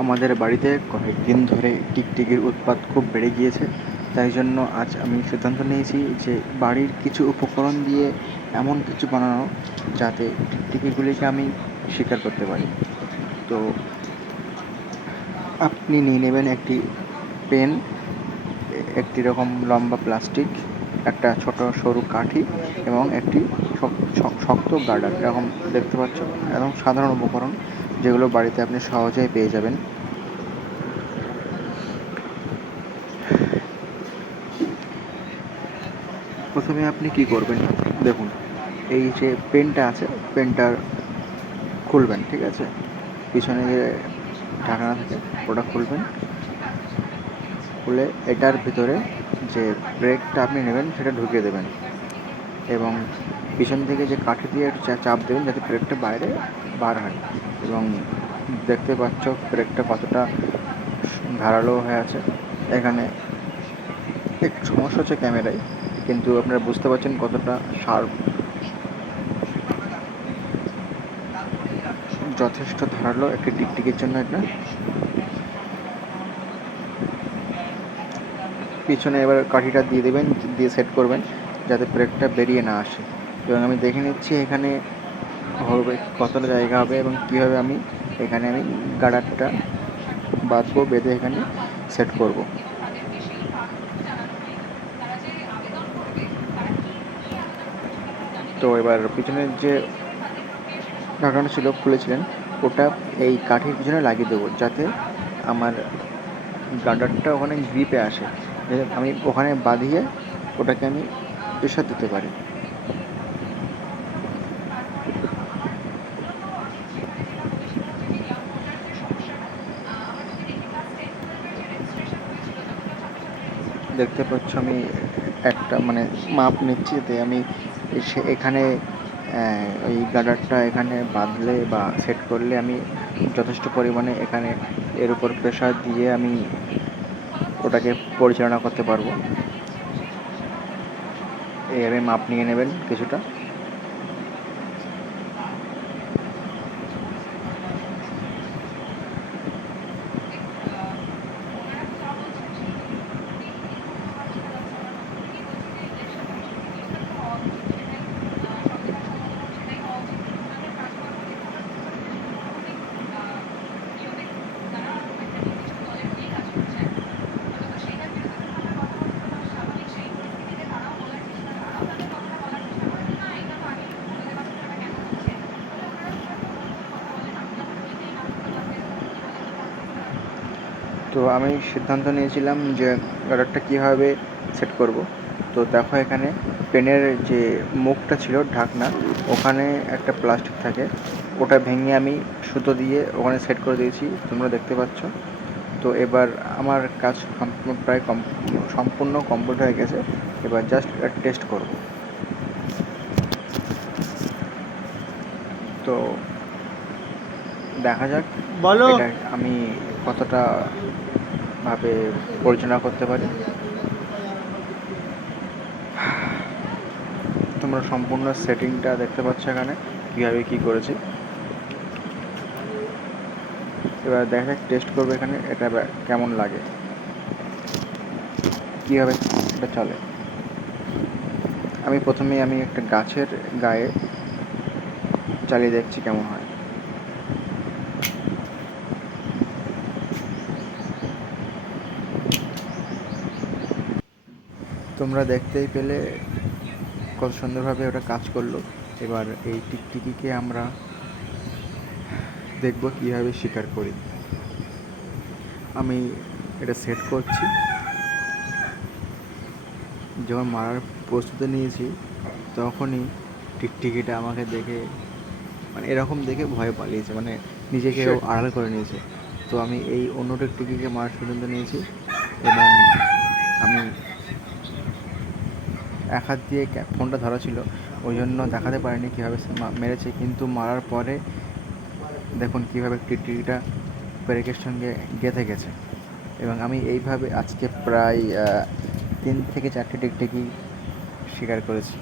আমাদের বাড়িতে কয়েকদিন ধরে টিকটিকির উৎপাত খুব বেড়ে গিয়েছে। তাই জন্য আজ আমি সিদ্ধান্ত নিয়েছি যে বাড়ির কিছু উপকরণ দিয়ে এমন কিছু বানানো যাতে টিকটিকিগুলিকে আমি শিকার করতে পারি। তো আপনি নিয়ে নেবেন একটি পেন, একটি রকম লম্বা প্লাস্টিক, একটা ছোট সরু কাঠি এবং একটি শক্ত গার্ডার। এরকম দেখতে পাচ্ছ, এবং সাধারণ উপকরণ যেগুলো বাড়িতে আপনি সহজেই পেয়ে যাবেন। প্রথমে আপনি কি করবেন দেখুন, এই যে পেনটা আছে, পেনটা খুলবেন, ঠিক আছে? পিছনে যে ঢাকনা থাকে ওটা খুলবেন। খুলে এটার ভিতরে যে ব্রেকটা আপনি নেবেন সেটা ঢুকিয়ে দেবেন এবং পিছন থেকে যে কাঠি দিয়ে একটু চাপ দেবেন যাতে ব্রেকটা বাইরে বার হয়। এবং দেখতে পাচ্ছ ব্রেকটা কতটা ধারালো হয়ে আছে। এখানে একটু সমস্যা হচ্ছে ক্যামেরায়, কিন্তু আপনারা বুঝতে পারছেন কতটা শার্প। যথেষ্ট ধারালো একটি টিকটিকির জন্য এটা। পিছনে এবার কাঠিটা দিয়ে দেবেন, দিয়ে সেট করবেন যাতে ব্রেকটা বেরিয়ে না আসে। এবং আমি দেখে নিচ্ছি এখানে হবে কতটা জায়গা হবে এবং কীভাবে আমি এখানে গার্ডারটা বাঁধবো, বেঁধে এখানে সেট করব। তো এবার পিছনের যে ঢাকনাটা ছিল খুলেছিলেন, ওটা এই কাঠির পিছনে লাগিয়ে দেবো যাতে আমার গার্ডারটা ওখানে গ্রিপে আসে, যাতে আমি ওখানে বাঁধিয়ে ওটাকে আমি প্রেশার দিতে পারি। দেখতে পাচ্ছ আমি একটা মাপ নিচ্ছি, যাতে আমি এখানে ওই গার্ডারটা এখানে বাঁধলে বা সেট করলে আমি যথেষ্ট পরিমাণে এখানে এর উপর প্রেশার দিয়ে আমি ওটাকে পরিচালনা করতে পারবো। এইভাবে মাপ নিয়ে নেবেন কিছুটা। তো আমি সিদ্ধান্ত নিয়েছিলাম যে গার্ডারটা কীভাবে সেট করব। তো দেখো এখানে পেনের যে মুখটা ছিল, ঢাকনা, ওখানে একটা প্লাস্টিক থাকে, ওটা ভেঙে আমি সুতো দিয়ে ওখানে সেট করে দিয়েছি, তোমরা দেখতে পাচ্ছ। তো এবার আমার কাজ প্রায় সম্পূর্ণ কমপ্লিট হয়ে গেছে। এবার জাস্ট টেস্ট করব। তো দেখা যাক বলো। এটা আমি কতটা ভাবে পরিচালনা করতে পারি। তোমরা সম্পূর্ণ সেটিংটা দেখতে পাচ্ছ এখানে কীভাবে কী করেছি। এবার দেখা যাক, টেস্ট করবো এখানে এটা কেমন লাগে, কীভাবে এটা চলে। আমি প্রথমেই একটা গাছের গায়ে চালিয়ে দেখছি কেমন হয়। তোমরা দেখতেই পেলে কত সুন্দরভাবে ওটা কাজ করলো। এবার এই টিকটিকিকে আমরা দেখব কীভাবে শিকার করি। আমি এটা সেট করছি, যখন মারার প্রস্তুতি নিয়েছি তখনই টিকটিকিটা আমাকে দেখে এরকম দেখে ভয়ে পালিয়েছে, নিজেকে আড়াল করে নিয়েছে। তো আমি এই অন্য টিকটিকিকে মারার সিদ্ধান্ত নিয়েছি এবং আমি এক হাত দিয়ে ফোনটা ধরা ছিল, ওই জন্য দেখাতে পারিনি কীভাবে সে মেরেছে, কিন্তু মারার পরে দেখুন কীভাবে টিকটিকিটা ব্রেকের সঙ্গে গেঁথে গেছে। এবং আমি এইভাবে আজকে প্রায় 3 থেকে 4টে টিকটিকি শিকার করেছি।